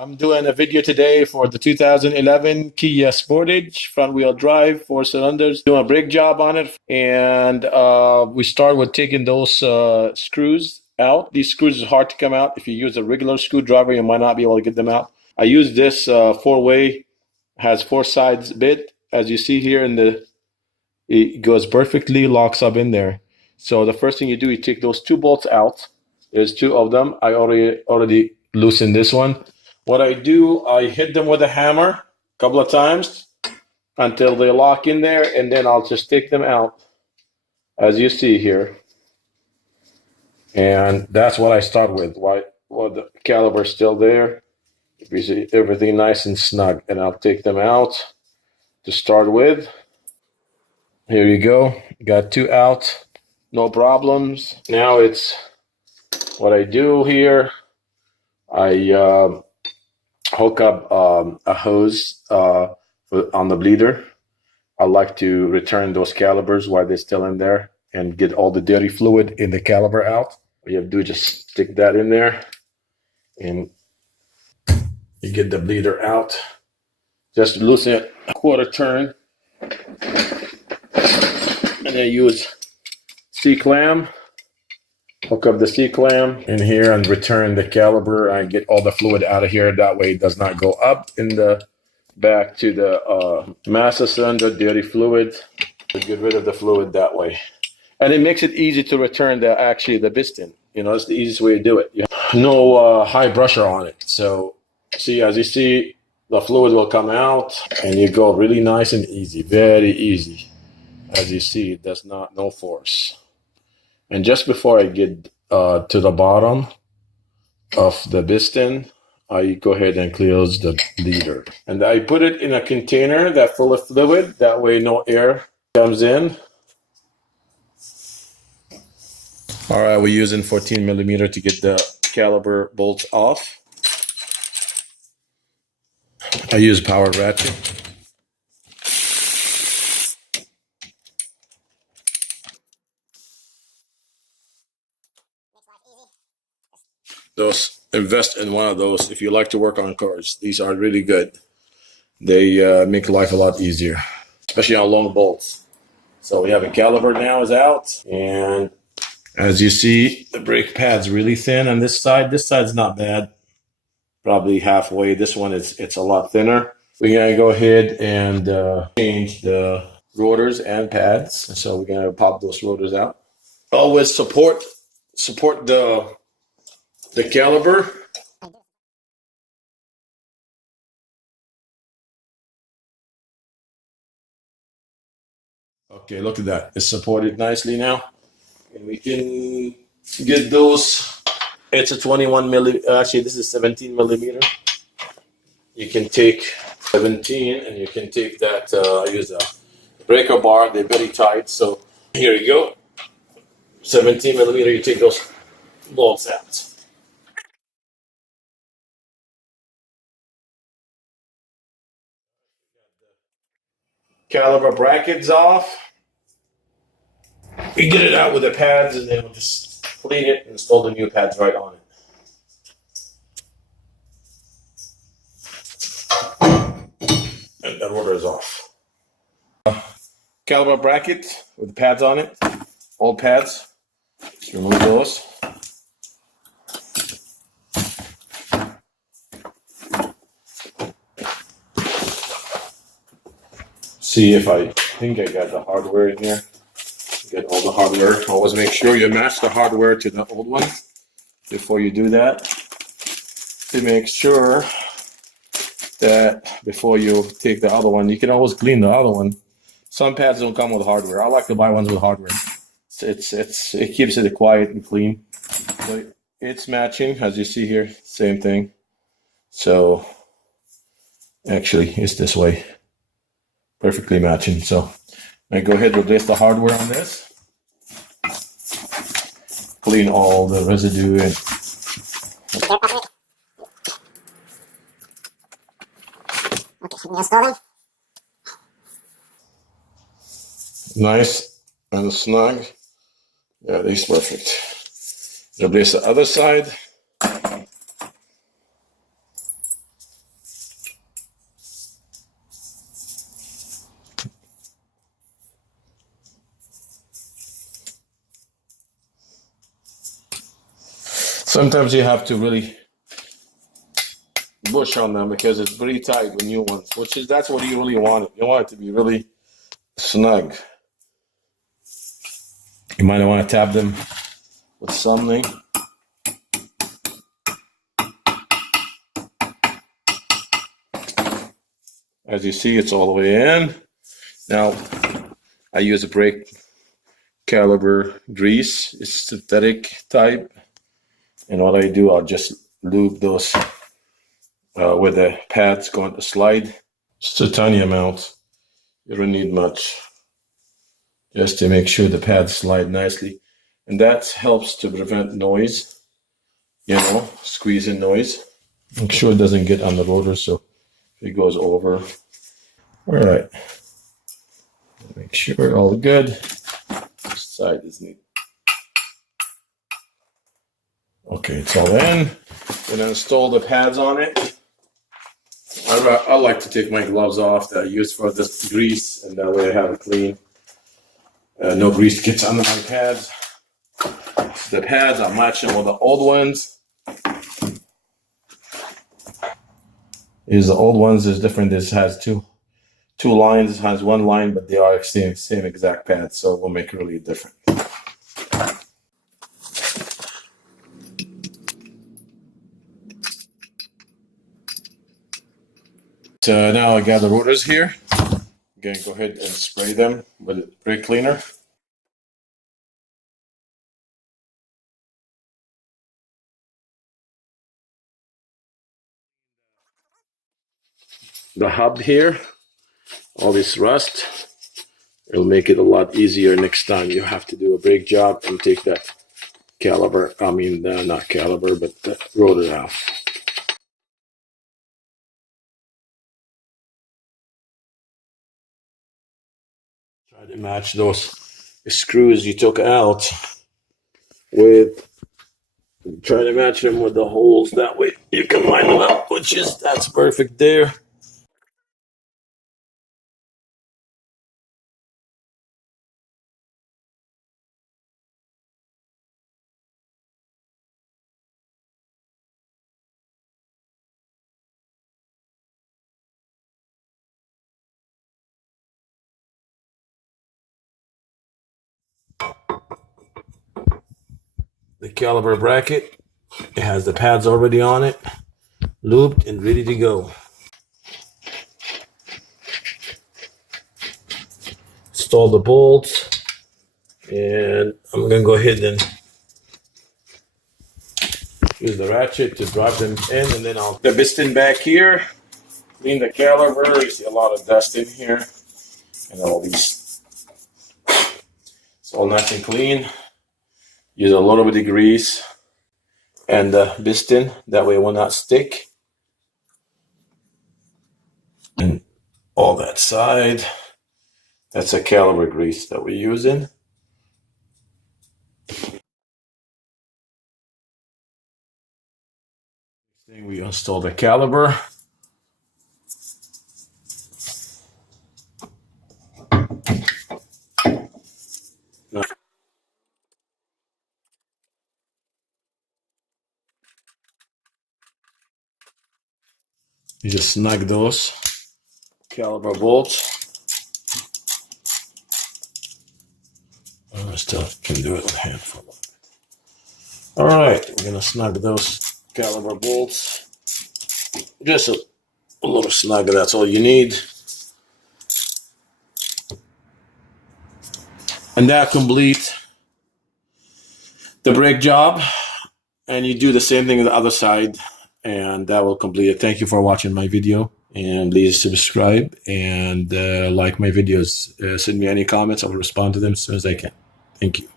I'm doing a video today for the 2011 Kia Sportage front wheel drive, 4 cylinders. Doing a brake job on it, and we start with taking those screws out. These screws are hard to come out. If you use a regular screwdriver, you might not be able to get them out. I use this four-way, has four sides bit, as you see here in the. It goes perfectly, locks up in there. So the first thing you do, you take those two bolts out. There's two of them. I already loosened this one. What I do, I hit them with a hammer a couple of times until they lock in there, and then I'll just take them out, as you see here. And that's what I start with. While the caliper's still there, you see everything nice and snug, and I'll take them out to start with. Here you go. Got two out, no problems. Now it's what I do here. I hook up a hose on the bleeder. I like to return those calipers while they're still in there and get all the dirty fluid in the caliper out. What you have to do is just stick that in there and you get the bleeder out. Just loosen it a quarter turn. And then use C-clamp, hook up the C-clamp in here and return the caliper and get all the fluid out of here. That way it does not go up in the back to the master cylinder, dirty fluid. Get rid of the fluid that way. And it makes it easy to return the piston. You know, it's the easiest way to do it. No high pressure on it. So see, as you see, the fluid will come out and you go really nice and easy, very easy. As you see, it does not, no force. And just before I get to the bottom of the piston, I go ahead and close the bleeder. And I put it in a container that's full of fluid. That way no air comes in. All right, we're using 14 millimeter to get the caliper bolts off. I use power ratchet. Those, invest in one of those if you like to work on cars. These are really good. They make life a lot easier, especially on long bolts. So we have a caliper now is out, and as you see, the brake pad's really thin on this side. This side's not bad, probably halfway. This one it's a lot thinner. We're gonna go ahead and change the rotors and pads. So we're gonna pop those rotors out. Always support the caliper. Okay, look at that. It's supported nicely now. And we can get those. It's a 21 millimeter. Actually, this is 17 millimeter. You can take 17 and you can take that, use a breaker bar. They're very tight. So here you go. 17 millimeter, you take those bolts out. Caliper brackets off. We get it out with the pads and then we'll just clean it and install the new pads right on it. And the rotor is off. Caliper bracket with the pads on it. Old pads. Just remove those. See if I think I got the hardware in here. Get all the hardware. Always make sure you match the hardware to the old one before you do that. To make sure that before you take the other one, you can always clean the other one. Some pads don't come with hardware. I like to buy ones with hardware. It keeps it quiet and clean. So it's matching, as you see here, same thing. So actually, it's this way. Perfectly matching. So I go ahead and replace the hardware on this. Clean all the residue and nice and snug. Yeah, this is perfect. Replace the other side. Sometimes you have to really push on them because it's pretty tight with new ones, that's what you really want it. You want it to be really snug. You might want to tap them with something. As you see, it's all the way in. Now, I use a brake caliber grease. It's synthetic type. And what I do, I'll just lube those where the pads going to slide. Just a tiny amount. You don't need much. Just to make sure the pads slide nicely. And that helps to prevent noise, squeezing noise. Make sure it doesn't get on the rotor so it goes over. All right. Make sure all good. This side is neat. Okay, it's all in. We're gonna install the pads on it. I like to take my gloves off that I use for this grease, and that way I have it clean. No grease gets under my pads. So the pads, I'm matching with the old ones. The old ones is different. This has two lines. It has one line, but they are same exact pads, so it will make it really different. So now I got the rotors here. I'm gonna go ahead and spray them with a brake cleaner. The hub here, all this rust, it'll make it a lot easier next time you have to do a brake job and take that caliper, not caliper, but the rotor out. Try to match those screws you took out with, try to match them with the holes, that way you can line them up, that's perfect there. The caliper bracket, it has the pads already on it, lubed and ready to go. Install the bolts, and I'm going to go ahead and use the ratchet to drop them in, and then I'll the piston back here, clean the caliper. You see a lot of dust in here, and all these. It's all nice and clean. Use a little bit of grease and the piston, that way it will not stick. And all that side, that's a caliper grease that we're using. We install the caliper. You just snug those caliper bolts. I still can do it with hand for a little bit. All right, we're gonna snug those caliper bolts. Just a little snug, that's all you need. And that completes the brake job. And you do the same thing on the other side, and that will complete it. Thank you for watching my video, and please subscribe and like my videos. Send me any comments. I will respond to them as soon as I can. Thank you.